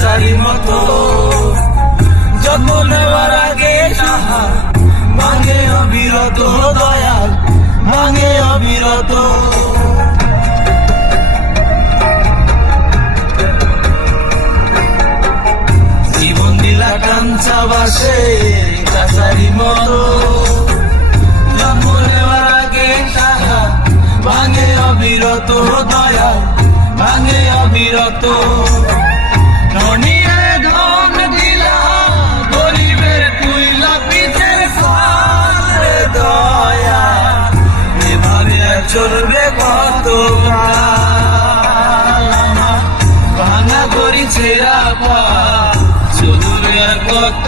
চাচারি মতো যত নেওয়ার আগে সাহা ভাঙে অবিরত দয়াল ভাঙে অবিরত। জীবন দিলা কাঞ্চা বাসে চাচারি মতো জন্ম নেওয়ার আগে সাহা ভাঙে অবিরত দয়াল ভাঙে অবিরত। ধনীরে ধন দিলা গরিবের তুইলা পিছে সারে দয়া এভাবে চলবে কত ভাঙা করি ছেড়া পা চলবে কত